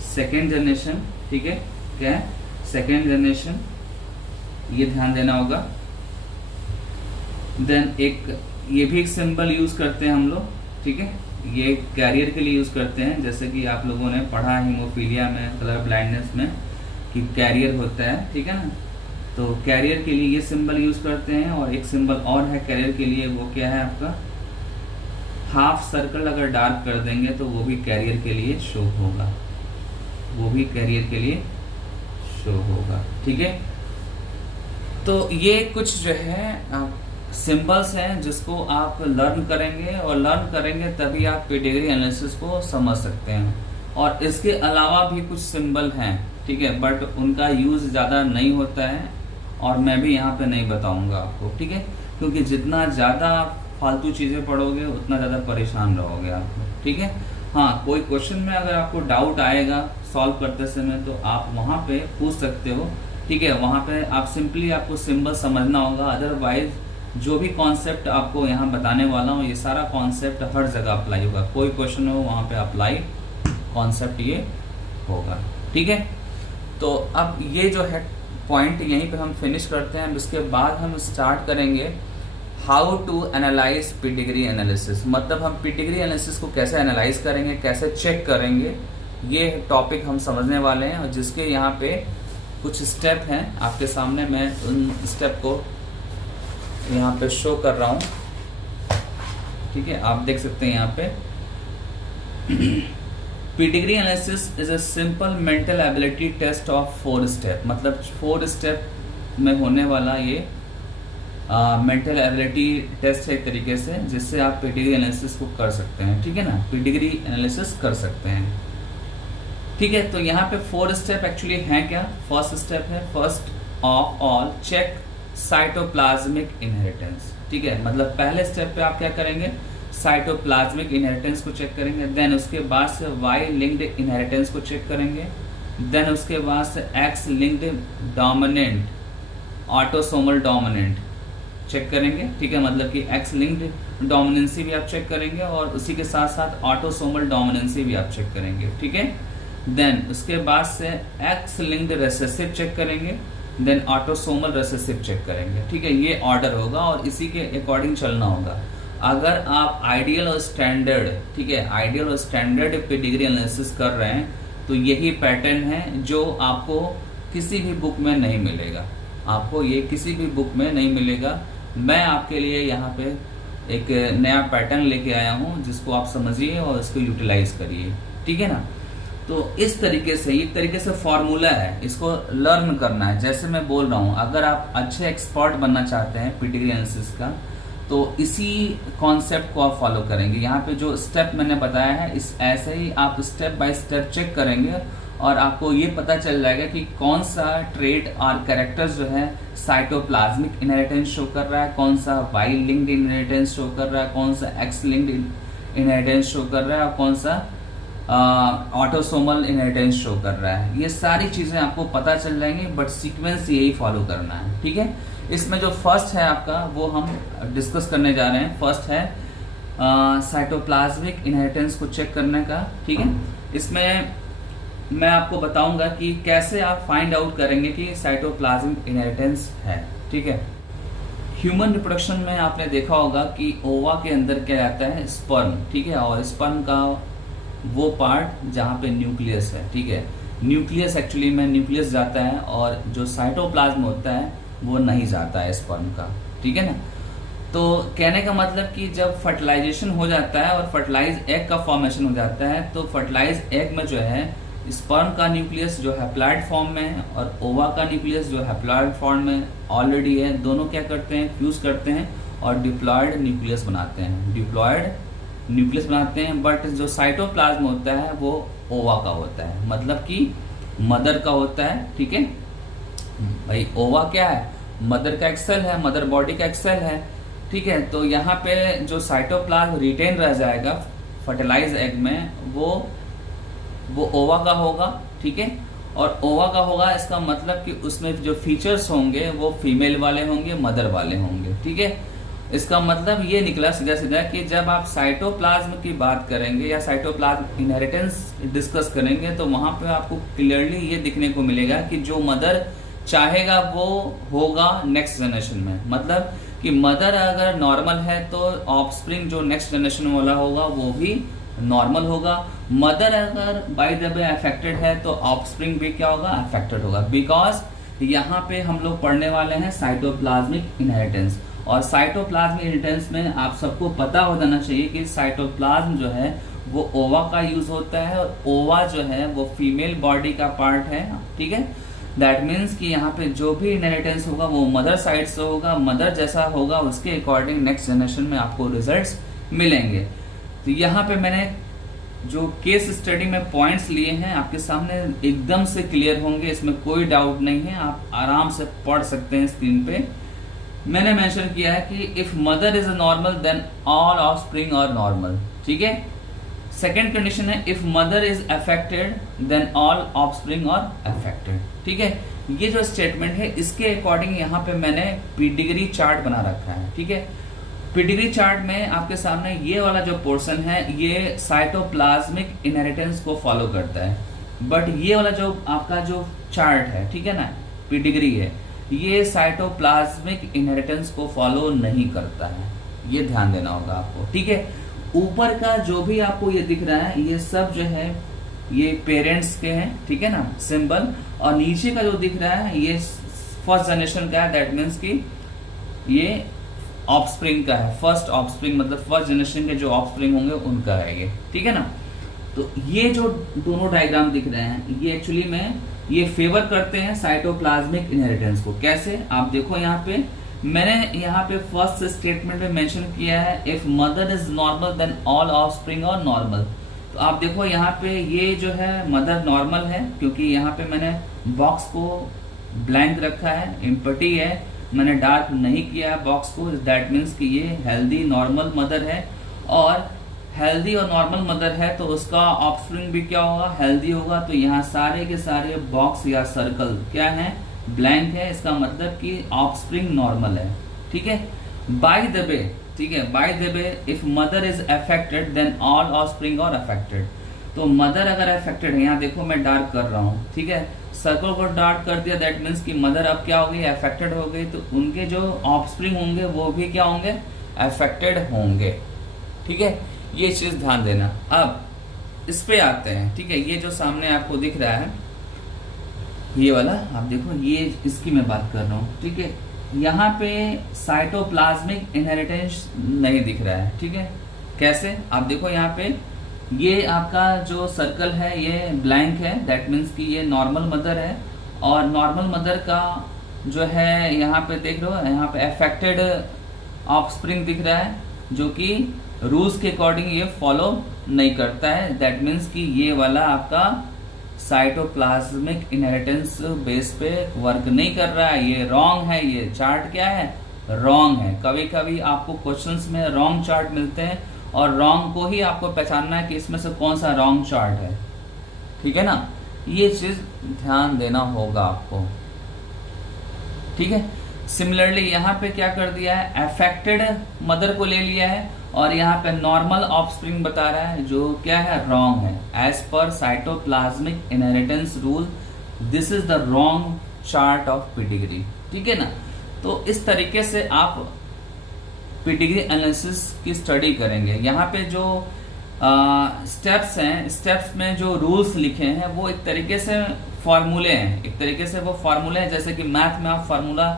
सेकेंड जनरेशन, ठीक है, क्या है, सेकेंड जनरेशन, ये ध्यान देना होगा। देन एक ये भी एक सिंबल यूज करते हैं हम लोग, ठीक है, ये कैरियर के लिए यूज करते हैं, जैसे कि आप लोगों ने पढ़ा हीमोफीलिया में, कलर ब्लाइंडनेस में, कि कैरियर होता है, ठीक है ना, तो कैरियर के लिए ये सिंबल यूज करते हैं। और एक सिंबल और है कैरियर के लिए, वो क्या है आपका, हाफ सर्कल अगर डार्क कर देंगे तो वो भी कैरियर के लिए शो होगा, वो भी कैरियर के लिए शो होगा, ठीक है। तो ये कुछ जो है सिंबल्स हैं जिसको आप लर्न करेंगे, और लर्न करेंगे तभी आप पेडिग्री एनालिसिस को समझ सकते हैं। और इसके अलावा भी कुछ सिंबल हैं, ठीक है, बट उनका यूज ज़्यादा नहीं होता है, और मैं भी यहाँ पे नहीं बताऊंगा आपको, ठीक है, क्योंकि जितना ज़्यादा फालतू चीज़ें पढ़ोगे उतना ज़्यादा परेशान रहोगे आप, ठीक है। हाँ, कोई क्वेश्चन में अगर आपको डाउट आएगा सॉल्व करते समय तो आप वहाँ पे पूछ सकते हो, ठीक है, वहाँ पे आप सिंपली आपको सिंबल समझना होगा, अदरवाइज जो भी कॉन्सेप्ट आपको यहाँ बताने वाला हूँ ये सारा कॉन्सेप्ट हर जगह अप्लाई होगा, कोई क्वेश्चन हो वहाँ पे अप्लाई कॉन्सेप्ट ये होगा, ठीक है। तो अब ये जो है पॉइंट यहीं पे हम फिनिश करते हैं। इसके बाद हम स्टार्ट करेंगे how to analyze pedigree analysis, मतलब हम पेडिग्री एनालिसिस को कैसे एनालाइज करेंगे, कैसे चेक करेंगे, ये टॉपिक हम समझने वाले हैं। और जिसके यहाँ पे कुछ स्टेप हैं आपके सामने, मैं उन स्टेप को यहाँ पे शो कर रहा हूँ, ठीक है, आप देख सकते हैं यहाँ पे। Pedigree analysis is a simple mental ability test of 4 step, मतलब 4 स्टेप में होने वाला ये मेंटल एबिलिटी टेस्ट है एक तरीके से, जिससे आप पेडिग्री एनालिसिस को कर सकते हैं, ठीक है ना, पेडिग्री एनालिसिस कर सकते हैं, ठीक है। तो यहाँ पे 4 स्टेप एक्चुअली हैं क्या। फर्स्ट स्टेप है, first of all check cytoplasmic inheritance, ठीक है, मतलब पहले स्टेप पे आप क्या करेंगे, साइटोप्लाज्मिक इनहेरिटेंस को चेक करेंगे। देन उसके बाद से वाई लिंक्ड इनहेरिटेंस को चेक करेंगे। देन उसके बाद से X linked dominant autosomal dominant check करेंगे, ठीक है, मतलब कि एक्स लिंक्ड डोमिनेंसी भी आप चेक करेंगे और उसी के साथ साथ ऑटोसोमल डोमिनेंसी भी आप चेक करेंगे, ठीक है। देन उसके बाद से एक्स लिंक्ड रेसेसिव चेक करेंगे, देन ऑटोसोमल रेसेसिव चेक करेंगे, ठीक है, ये ऑर्डर होगा और इसी के अकॉर्डिंग चलना होगा। अगर आप आइडियल और स्टैंडर्ड, ठीक है, आइडियल और स्टैंडर्ड पेडिग्री एनालिसिस कर रहे हैं तो यही पैटर्न है जो आपको किसी भी बुक में नहीं मिलेगा, आपको ये किसी भी बुक में नहीं मिलेगा। मैं आपके लिए यहाँ पे एक नया पैटर्न लेके आया हूँ जिसको आप समझिए और इसको यूटिलाइज करिए, ठीक है ना। तो इस तरीके से, एक तरीके से फॉर्मूला है, इसको लर्न करना है। जैसे मैं बोल रहा हूँ, अगर आप अच्छे एक्सपर्ट बनना चाहते हैं पेडिग्री एनालिसिस का तो इसी कॉन्सेप्ट को आप फॉलो करेंगे। यहाँ पे जो स्टेप मैंने बताया है, इस ऐसे ही आप स्टेप बाय स्टेप चेक करेंगे और आपको ये पता चल जाएगा कि कौन सा ट्रेट और कैरेक्टर्स जो है साइटोप्लाज्मिक इनहेरिटेंस शो कर रहा है, कौन सा वाई लिंक्ड इनहेरिटेंस शो कर रहा है, कौन सा एक्स लिंक्ड इनहेरिटेंस शो कर रहा है और कौन सा ऑटोसोमल इनहेरिटेंस शो कर रहा है। ये सारी चीजें आपको पता चल जाएंगी, बट सीक्वेंस यही फॉलो करना है, ठीक है। इसमें जो फर्स्ट है आपका वो हम डिस्कस करने जा रहे हैं। फर्स्ट है साइटोप्लाज्मिक इनहेरिटेंस को चेक करने का, ठीक है। इसमें मैं आपको बताऊंगा कि कैसे आप फाइंड आउट करेंगे कि साइटोप्लाज्मिक इनहेरिटेंस है, ठीक है। ह्यूमन रिप्रोडक्शन में आपने देखा होगा कि ओवा के अंदर क्या आता है, स्पर्म, ठीक है। और स्पर्म का वो पार्ट जहाँ पे न्यूक्लियस है, ठीक है। न्यूक्लियस एक्चुअली में न्यूक्लियस जाता है और जो साइटोप्लाज्म होता है वो नहीं जाता है स्पर्म का, ठीक है ना। तो कहने का मतलब कि जब फर्टिलाइजेशन हो जाता है और फर्टिलाइज एग का फॉर्मेशन हो जाता है, तो फर्टिलाइज एग में जो है स्पर्म का न्यूक्लियस जो हैप्लॉइड फॉर्म में है और ओवा का न्यूक्लियस जो हैप्लॉइड फॉर्म में ऑलरेडी है, दोनों क्या करते हैं, फ्यूज करते हैं और डिप्लॉयड न्यूक्लियस बनाते हैं, डिप्लॉयड न्यूक्लियस बनाते हैं। बट जो साइटोप्लाज्म होता है वो ओवा का होता है, मतलब कि मदर का होता है, ठीक है भाई। ओवा क्या है, मदर का एक सेल है, मदर बॉडी का एक सेल है, ठीक है। तो यहाँ पे जो साइटोप्लाज्म रिटेन रह जाएगा फर्टिलाइज एग में वो ओवा का होगा, ठीक है। और ओवा का होगा इसका मतलब कि उसमें जो फीचर्स होंगे वो फीमेल वाले होंगे, मदर वाले होंगे, ठीक है। इसका मतलब ये निकला सीधा सीधा कि जब आप साइटोप्लाज्म की बात करेंगे या साइटोप्लाज्म इनहेरिटेंस डिस्कस करेंगे तो वहां पे आपको क्लियरली ये दिखने को मिलेगा कि जो मदर चाहेगा वो होगा नेक्स्ट जनरेशन में। मतलब कि मदर अगर नॉर्मल है तो ऑफस्प्रिंग जो नेक्स्ट जनरेशन वाला होगा वो भी नॉर्मल होगा। मदर अगर बाय द वे अफेक्टेड है तो ऑफस्प्रिंग भी क्या होगा, अफेक्टेड होगा। बिकॉज यहाँ पे हम लोग पढ़ने वाले हैं साइटोप्लाज्मिक इनहेरिटेंस, और साइटोप्लाज्मिक इनहेरिटेंस में आप सबको पता हो जाना चाहिए कि साइटोप्लाज्म जो है वो ओवा का यूज होता है और ओवा जो है वो फीमेल बॉडी का पार्ट है, ठीक है। दैट मीन्स कि यहाँ पे जो भी इनहेरिटेंस होगा वो मदर साइड से होगा, मदर जैसा होगा उसके अकॉर्डिंग नेक्स्ट जनरेशन में आपको रिजल्ट्स मिलेंगे। तो यहाँ पे मैंने जो केस स्टडी में पॉइंट्स लिए हैं आपके सामने एकदम से क्लियर होंगे, इसमें कोई डाउट नहीं है, आप आराम से पढ़ सकते हैं स्क्रीन पे। मैंने मेंशन किया है कि if mother is normal then all offspring are normal, ठीक है। सेकेंड कंडीशन है if mother is affected then all offspring are affected, ठीक है। ये जो स्टेटमेंट है इसके अकॉर्डिंग यहाँ पे मैंने पेडिग्री चार्ट बना रखा है, ठीक है। पेडिग्री चार्ट में आपके सामने ये वाला जो पोर्शन है ये साइटोप्लाज्मिक इनहेरिटेंस को फॉलो करता है, बट ये वाला जो आपका जो चार्ट है, ठीक है ना, पेडिग्री है, ये साइटोप्लाज्मिक इनहेरिटेंस को फॉलो नहीं करता है, ये ध्यान देना होगा आपको, ठीक है। ऊपर का जो भी आपको ये दिख रहा है ये सब जो है ये पेरेंट्स के हैं, ठीक है ना, सिंबल। और नीचे का जो दिख रहा है ये फर्स्ट जनरेशन का है, दैट मीन्स कि ये ऑफस्प्रिंग का है, फर्स्ट ऑफस्प्रिंग मतलब फर्स्ट जनरेशन के जो ऑफस्प्रिंग होंगे उनका है ये, ठीक है ना। तो ये जो दोनों डायग्राम दिख रहे हैं ये एक्चुअली में ये फेवर करते हैं साइटोप्लाज्मिक इनहेरिटेंस को। कैसे, आप देखो यहाँ पे मैंने यहाँ पे फर्स्ट स्टेटमेंट में मेंशन किया है if mother is normal then all offspring are normal. तो आप देखो यहाँ पे ये जो है मदर नॉर्मल है क्योंकि यहाँ पे मैंने बॉक्स को ब्लैंक रखा है, एम्प्टी है, मैंने डार्क नहीं किया है बॉक्स को, दैट मीन्स कि ये हेल्दी नॉर्मल मदर है। और हेल्दी और नॉर्मल मदर है तो उसका ऑफस्प्रिंग भी क्या होगा, हेल्दी होगा। तो यहाँ सारे के सारे बॉक्स या सर्कल क्या है, ब्लैंक है, इसका मतलब कि ऑफस्प्रिंग नॉर्मल है, ठीक है। बाय द वे, ठीक है, by the way if mother is affected then all offspring are affected. तो मदर अगर अफेक्टेड है, यहाँ देखो मैं डार्क कर रहा हूँ, ठीक है, सर्कल को डार्क कर दिया, दैट मीन्स कि मदर अब क्या हो गई, अफेक्टेड हो गई। तो उनके जो ऑफस्प्रिंग होंगे वो भी क्या होंगे, अफेक्टेड होंगे, ठीक है। ये चीज ध्यान देना। अब इस पे आते हैं, ठीक है। ये जो सामने आपको दिख रहा है ये वाला, आप देखो ये इसकी मैं बात कर रहा हूँ, ठीक है। यहाँ पे साइटोप्लाज्मिक इनहेरिटेंस नहीं दिख रहा है, ठीक है। कैसे, आप देखो यहाँ पे ये आपका जो सर्कल है ये ब्लैंक है, दैट मीन्स कि ये नॉर्मल मदर है। और नॉर्मल मदर का जो है यहाँ पे देख रहे हो, यहाँ पे अफेक्टेड ऑफस्प्रिंग दिख रहा है जो कि रूल्स के अकॉर्डिंग ये फॉलो नहीं करता है, दैट मीन्स कि ये वाला आपका साइटोप्लाज्मिक इनहेरिटेंस बेस पे वर्क नहीं कर रहा है, ये रॉन्ग है, ये चार्ट क्या है, रॉन्ग है। कभी कभी आपको क्वेश्चंस में रॉन्ग चार्ट मिलते हैं और रॉन्ग को ही आपको पहचानना है कि इसमें से कौन सा रॉन्ग चार्ट है, ठीक है ना। ये चीज ध्यान देना होगा आपको, ठीक है। सिमिलरली यहाँ पे क्या कर दिया है, अफेक्टेड मदर को ले लिया है और यहाँ पे नॉर्मल ऑफस्प्रिंग बता रहा है, जो क्या है, रॉन्ग है। एज पर cytoplasmic inheritance rule this is the wrong chart of pedigree, ठीक है ना। तो इस तरीके से आप पेडिग्री एनालिसिस की स्टडी करेंगे। यहाँ पे जो स्टेप्स हैं, स्टेप्स में जो रूल्स लिखे हैं वो एक तरीके से फॉर्मूले हैं, एक तरीके से वो फॉर्मूले हैं जैसे कि मैथ में आप फार्मूला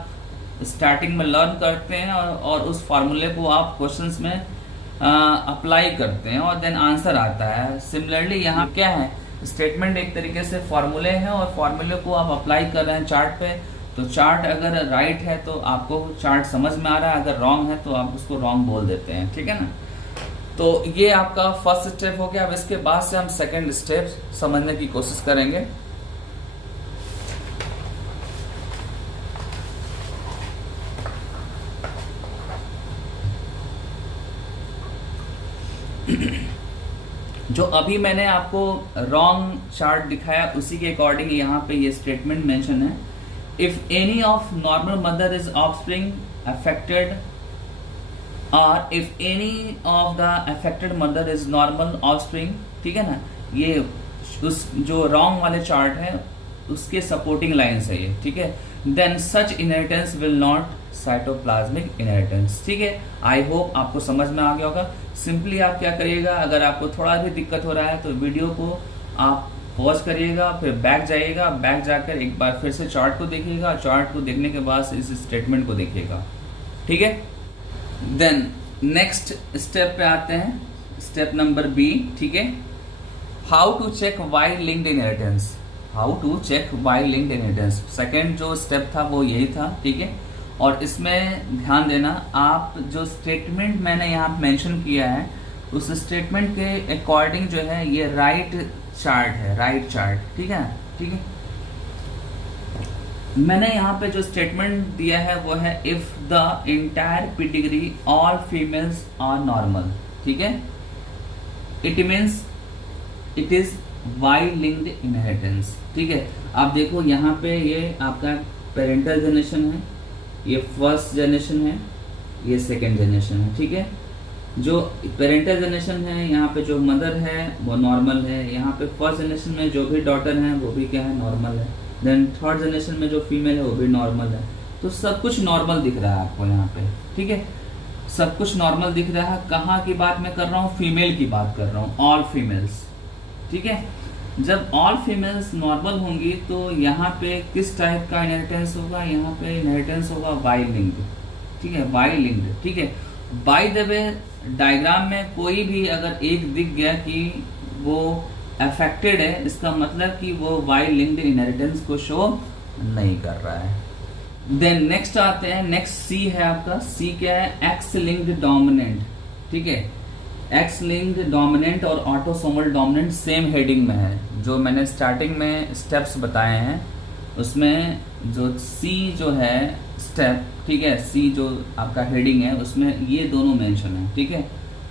स्टार्टिंग में लर्न करते हैं और उस फार्मूले को आप क्वेश्चंस में अप्लाई करते हैं और देन आंसर आता है। सिमिलरली यहाँ क्या है, स्टेटमेंट एक तरीके से फॉर्मूले हैं और फॉर्मूले को आप अप्लाई कर रहे हैं चार्ट पे। तो चार्ट अगर राइट है तो आपको चार्ट समझ में आ रहा है, अगर रॉन्ग है तो आप उसको रॉन्ग बोल देते हैं, ठीक है ना। तो ये आपका फर्स्ट स्टेप हो गया। अब इसके बाद से हम सेकंड स्टेप समझने की कोशिश करेंगे। जो अभी मैंने आपको रॉन्ग चार्ट दिखाया उसी के अकॉर्डिंग यहाँ पे ये स्टेटमेंट मेंशन है, if any of normal mother is offspring affected और if any of the affected mother is normal offspring, ठीक है ना। ये उस जो रॉन्ग वाले चार्ट है उसके सपोर्टिंग लाइन्स है ये, ठीक है। Then such inheritance will not cytoplasmic inheritance, ठीक है। आई होप आपको समझ में आ गया होगा। सिंपली आप क्या करिएगा, अगर आपको थोड़ा भी दिक्कत हो रहा है तो वीडियो को आप पॉज करिएगा, फिर बैक जाइएगा, बैक जाकर एक बार फिर से चार्ट को देखिएगा, चार्ट को देखने के बाद इस स्टेटमेंट को देखिएगा, ठीक है। देन नेक्स्ट स्टेप पे आते हैं, स्टेप नंबर बी, ठीक है। How to check Y linked inheritance, how to check Y linked inheritance. Second जो स्टेप था वो यही था, ठीक है। और इसमें ध्यान देना, आप जो स्टेटमेंट मैंने यहाँ मेंशन किया है उस स्टेटमेंट के अकॉर्डिंग जो है ये राइट चार्ट है, राइट चार्ट, ठीक है, ठीक है। मैंने यहाँ पे जो स्टेटमेंट दिया है वो है if the entire pedigree all females are normal, ठीक है, it means it is Y linked inheritance, ठीक है। आप देखो यहाँ पे ये आपका पेरेंटल जनरेशन है, ये फर्स्ट जनरेशन है, ये सेकेंड जनरेशन है, ठीक है। जो पेरेंटल जनरेशन है यहाँ पे जो मदर है वो नॉर्मल है, यहाँ पे फर्स्ट जनरेशन में जो भी डॉटर है वो भी क्या है, नॉर्मल है। देन थर्ड जनरेशन में जो फीमेल है वो भी नॉर्मल है। तो सब कुछ नॉर्मल दिख रहा है आपको यहाँ पे, ठीक है, सब कुछ नॉर्मल दिख रहा है। कहाँ की बात मैं कर रहा हूँ, फीमेल की बात कर रहा हूँ, ऑल फीमेल्स, ठीक है। जब ऑल फीमेल्स नॉर्मल होंगी तो यहाँ पे किस टाइप का इनहेरिटेंस होगा, यहाँ पे इनहेरिटेंस होगा वाई लिंक्ड, ठीक है, वाई लिंक्ड, ठीक है। बाय द वे डायग्राम में कोई भी अगर एक दिख गया कि वो अफेक्टेड है, इसका मतलब कि वो वाई लिंक्ड इनहेरिटेंस को शो नहीं कर रहा है। देन नेक्स्ट आते हैं, नेक्स्ट सी है आपका, सी क्या है, एक्स लिंक्ड डोमिनेंट, ठीक है। एक्स लिंक्ड डोमिनेंट और ऑटोसोमल डोमिनेंट सेम हेडिंग में है। जो मैंने स्टार्टिंग में स्टेप्स बताए हैं उसमें जो सी जो है स्टेप, ठीक है, सी जो आपका हेडिंग है उसमें ये दोनों मेंशन है, ठीक है।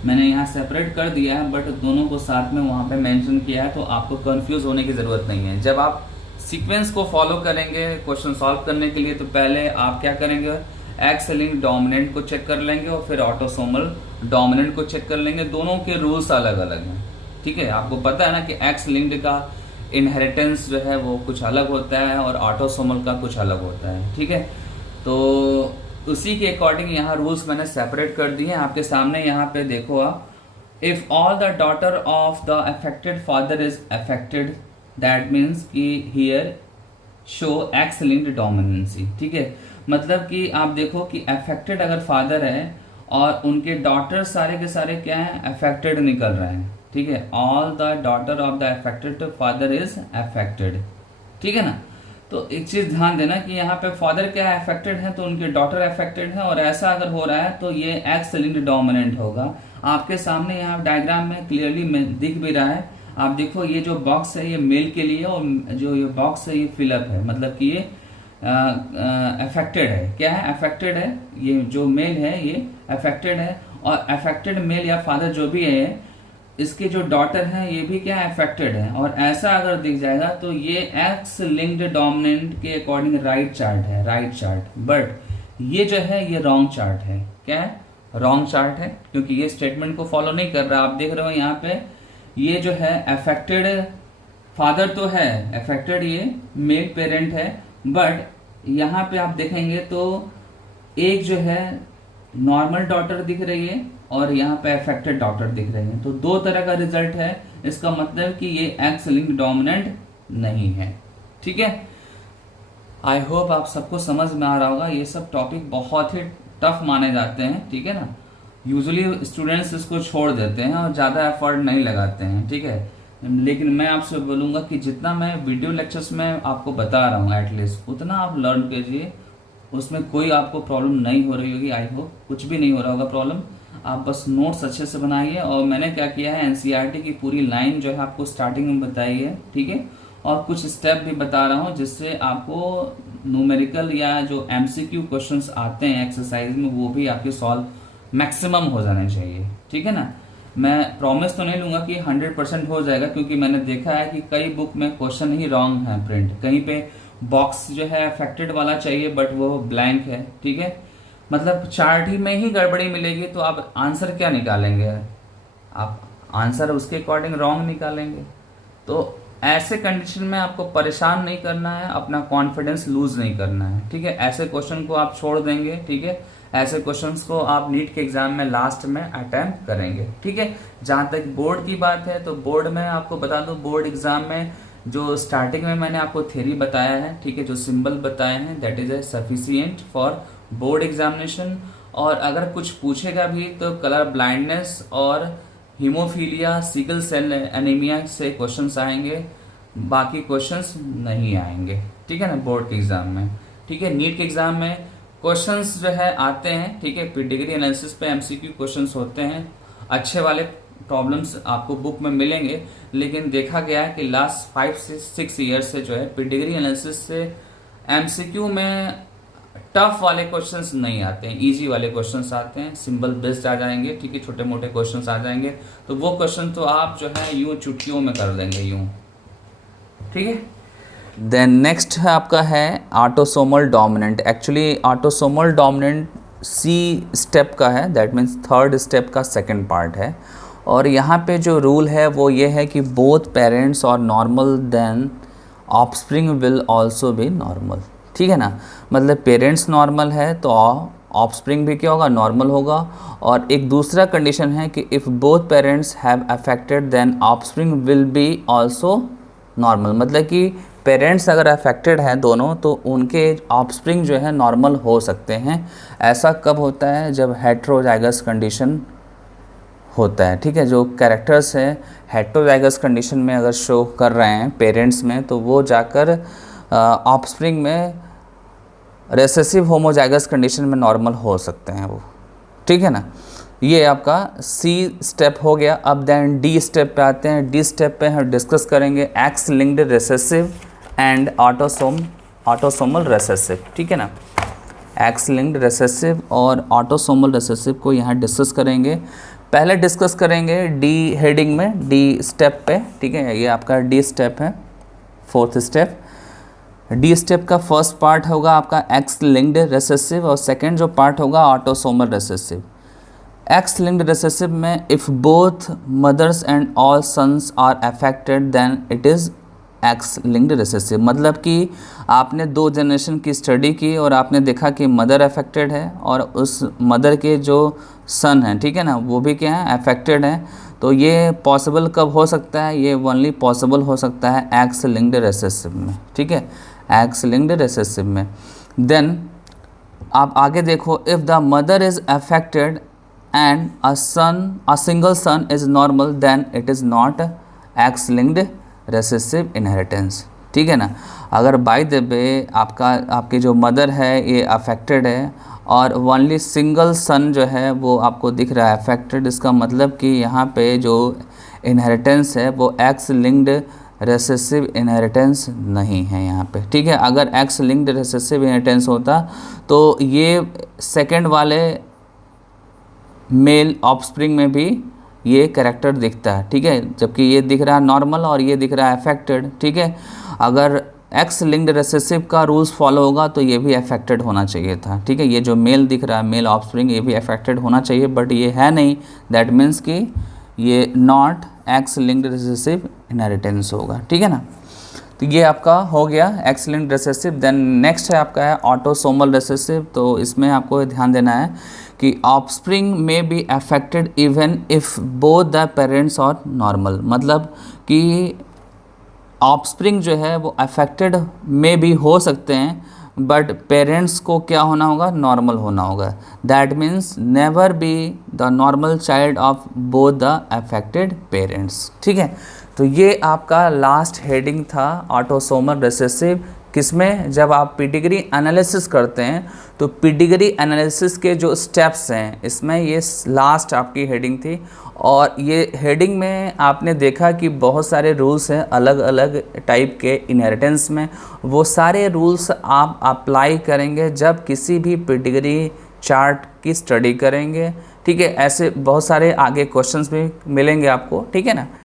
मैंने यहाँ सेपरेट कर दिया है बट दोनों को साथ में वहाँ पे मेंशन किया है, तो आपको कंफ्यूज होने की ज़रूरत नहीं है। जब आप सीक्वेंस को फॉलो करेंगे क्वेश्चन सॉल्व करने के लिए तो पहले आप क्या करेंगे, एक्स लिंक्ड डोमिनेंट को चेक कर लेंगे और फिर ऑटोसोमल डोमिनेंट को चेक कर लेंगे। दोनों के रूल्स अलग अलग हैं, ठीक है। आपको पता है ना कि एक्स लिंक्ड का इनहेरिटेंस जो है वो कुछ अलग होता है और ऑटोसोमल का कुछ अलग होता है, ठीक है। तो उसी के अकॉर्डिंग यहाँ रूल्स मैंने सेपरेट कर दिए हैं आपके सामने। यहाँ पे देखो आप, if all the daughter of the affected father is affected that means कि here show X linked dominancy, ठीक है। मतलब कि आप देखो कि अफेक्टेड अगर फादर है और उनके डॉटर सारे के सारे क्या है, अफेक्टेड निकल रहे हैं, ठीक है। All the daughter of the affected father is affected, ठीक है ना। तो एक चीज ध्यान देना कि यहाँ पे फादर क्या है, अफेक्टेड है, तो उनके डॉटर अफेक्टेड है और ऐसा अगर हो रहा है तो ये एक्स लिंक्ड डोमिनेंट होगा। आपके सामने यहाँ डायग्राम में क्लियरली दिख भी रहा है। आप देखो ये जो बॉक्स है ये मेल के लिए और जो ये बॉक्स है ये फिलअप है, मतलब कि ये अफेक्टेड है। क्या है, अफेक्टेड है, ये जो मेल है ये अफेक्टेड है और अफेक्टेड मेल या फादर जो भी है, इसके जो डॉटर है ये भी क्या अफेक्टेड है, और ऐसा अगर दिख जाएगा तो ये एक्स लिंक्ड डोमिनेंट के अकॉर्डिंग राइट चार्ट है, राइट चार्ट। बट ये जो है ये रॉन्ग चार्ट है। क्या है? रॉन्ग चार्ट है, क्योंकि ये स्टेटमेंट को फॉलो नहीं कर रहा। आप देख रहे हो यहाँ पे ये जो है अफेक्टेड फादर तो है, अफेक्टेड ये मेल पेरेंट है, बट यहाँ पे आप देखेंगे तो एक जो है नॉर्मल डॉटर दिख रही है और यहाँ पे अफेक्टेड डॉटर दिख रही है। तो दो तरह का रिजल्ट है। इसका मतलब कि ये एक्स लिंक्ड डोमिनेंट नहीं है। ठीक है, आई होप आप सबको समझ में आ रहा होगा। ये सब टॉपिक बहुत ही टफ माने जाते हैं, ठीक है ना। यूजुअली स्टूडेंट्स इसको छोड़ देते हैं और ज़्यादा एफर्ट नहीं लगाते हैं, ठीक है। लेकिन मैं आपसे बोलूँगा कि जितना मैं वीडियो लेक्चर्स में आपको बता रहा हूँ एटलीस्ट उतना आप लर्न कीजिए। उसमें कोई आपको प्रॉब्लम नहीं हो रही होगी, आई होप कुछ भी नहीं हो रहा होगा प्रॉब्लम। आप बस नोट्स अच्छे से बनाइए। और मैंने क्या किया है, एनसीईआरटी की पूरी लाइन जो है आपको स्टार्टिंग में बताई है, ठीक है। और कुछ स्टेप भी बता रहा हूँ जिससे आपको न्यूमेरिकल या जो एमसीक्यू क्वेश्चंस आते हैं एक्सरसाइज में वो भी आपके सॉल्व मैक्सिमम हो जाने चाहिए, ठीक है ना। मैं प्रॉमिस तो नहीं लूंगा कि 100% हो जाएगा, क्योंकि मैंने देखा है कि कई बुक में क्वेश्चन ही रॉन्ग है प्रिंट, कहीं पे बॉक्स जो है अफेक्टेड वाला चाहिए बट वो ब्लैंक है, ठीक है। मतलब चार्ट ही में ही गड़बड़ी मिलेगी तो आप आंसर क्या निकालेंगे, आप आंसर उसके अकॉर्डिंग रॉन्ग निकालेंगे। तो ऐसे कंडीशन में आपको परेशान नहीं करना है, अपना कॉन्फिडेंस लूज नहीं करना है, ठीक है। ऐसे क्वेश्चन को आप छोड़ देंगे, ठीक है। ऐसे क्वेश्चंस को आप नीट के एग्जाम में लास्ट में अटेम्प्ट करेंगे, ठीक है। जहां तक बोर्ड की बात है तो बोर्ड में आपको बता दूं, बोर्ड एग्जाम में जो स्टार्टिंग में मैंने आपको थ्योरी बताया है, ठीक है, जो सिंबल बताए हैं that is a sufficient for board examination. और अगर कुछ पूछेगा भी तो कलर ब्लाइंडनेस और हीमोफीलिया सिकल सेल एनीमिया से क्वेश्चंस आएंगे, बाकी क्वेश्चंस नहीं आएंगे, ठीक है ना, बोर्ड के एग्जाम में, ठीक है। नीट के एग्जाम में क्वेश्चंस जो है आते हैं, ठीक है, डिग्री एनालिसिस पे एमसीक्यू क्वेश्चंस होते हैं, अच्छे वाले प्रॉब्लम्स आपको बुक में मिलेंगे। लेकिन देखा गया है कि लास्ट 5 से 6 ईयर से जो है डिग्री एनालिसिस से एमसीक्यू में टफ वाले क्वेश्चंस नहीं आते हैं, इजी वाले क्वेश्चंस आते हैं, सिंबल बेस्ड आ जाएंगे, ठीक है, छोटे मोटे क्वेश्चंस आ जाएंगे। तो वो क्वेश्चन तो आप जो है यूं चुटकियों में कर देंगे यूं, ठीक है। देन नेक्स्ट है आपका है autosomal dominant. Actually autosomal dominant C step का है, दैट मीन्स थर्ड स्टेप का सेकंड पार्ट है। और यहाँ पे जो रूल है वो ये है कि both parents are normal then offspring will also be normal, ठीक है ना। मतलब पेरेंट्स नॉर्मल है तो ऑफस्प्रिंग भी क्या होगा, नॉर्मल होगा। और एक दूसरा कंडीशन है कि if both parents have affected then offspring will be also normal. मतलब कि पेरेंट्स अगर अफेक्टेड हैं दोनों तो उनके ऑफस्प्रिंग जो है नॉर्मल हो सकते हैं। ऐसा कब होता है, जब हेट्रोजाइगस कंडीशन होता है, ठीक है। जो कैरेक्टर्स हैं हेट्रोजाइगस कंडीशन में अगर शो कर रहे हैं पेरेंट्स में तो वो जाकर ऑफस्प्रिंग में रेसेसिव होमोजाइगस कंडीशन में नॉर्मल हो सकते हैं वो, ठीक है ना। ये आपका सी स्टेप हो गया। अब देन डी स्टेप पे आते हैं। डी स्टेप पे हम डिस्कस करेंगे X linked recessive and autosomal recessive, ठीक है ना। एक्स लिंक्ड रेसेसिव और ऑटोसोमल रेसेसिव को यहाँ डिस्कस करेंगे। पहले डिस्कस करेंगे डी हेडिंग में, डी स्टेप पे, ठीक है। ये आपका डी स्टेप है, फोर्थ स्टेप। डी स्टेप का फर्स्ट पार्ट होगा आपका एक्स लिंक्ड रेसेसिव और सेकंड जो पार्ट होगा autosomal recessive. X linked recessive में if both mothers and all sons are affected then it is X linked recessive. मतलब कि आपने 2 जनरेशन की स्टडी की और आपने देखा कि मदर अफेक्टेड है और उस मदर के जो सन हैं, ठीक है ना, वो भी क्या है, अफेक्टेड हैं। तो ये पॉसिबल कब हो सकता है, ये ओनली पॉसिबल हो सकता है एक्स लिंक्ड रेसेसिव में, ठीक है, एक्स लिंक्ड रेसेसिव में। देन आप आगे देखो, if the mother is affected and a single son is normal then it is not X linked recessive inheritance, ठीक है ना। अगर बाय द वे आपकी जो मदर है ये अफेक्टेड है और ओनली सिंगल सन जो है वो आपको दिख रहा है अफेक्टेड, इसका मतलब कि यहाँ पे जो इनहेरिटेंस है वो एक्स लिंक्ड रेसेसिव इनहेरिटेंस नहीं है यहाँ पे, ठीक है। अगर एक्स लिंक्ड रेसेसिव इनहेरिटेंस होता तो ये सेकेंड वाले मेल ऑफस्प्रिंग में भी ये कैरेक्टर दिखता है, ठीक है, जबकि ये दिख रहा है नॉर्मल और ये दिख रहा है अफेक्टेड, ठीक है। अगर एक्स लिंक्ड रिसेसिव का रूल्स फॉलो होगा तो ये भी अफेक्टेड होना चाहिए था, ठीक है। ये जो मेल दिख रहा है मेल ऑफस्प्रिंग, ये भी अफेक्टेड होना चाहिए, बट ये है नहीं, दैट मीन्स कि ये not X linked recessive inheritance होगा, ठीक है ना। तो ये आपका हो गया X linked recessive. Then next है आपका है ऑटोसोमल रिसेसिव। तो इसमें आपको ध्यान देना है कि ऑफस्प्रिंग में be affected even if both the parents are normal, मतलब कि ऑफस्प्रिंग जो है वो अफेक्टेड में भी हो सकते हैं बट पेरेंट्स को क्या होना होगा, नॉर्मल होना होगा। That means never be the normal child of both the affected parents, ठीक है। तो ये आपका लास्ट हेडिंग था ऑटोसोमल रिसेसिव। किसमें, जब आप पेडिग्री एनालिसिस करते हैं तो पेडिग्री एनालिसिस के जो स्टेप्स हैं इसमें ये लास्ट आपकी हेडिंग थी। और ये हेडिंग में आपने देखा कि बहुत सारे रूल्स हैं अलग अलग टाइप के इनहेरिटेंस में। वो सारे रूल्स आप अप्लाई करेंगे जब किसी भी पेडिग्री चार्ट की स्टडी करेंगे, ठीक है। ऐसे बहुत सारे आगे क्वेश्चंस भी मिलेंगे आपको, ठीक है ना।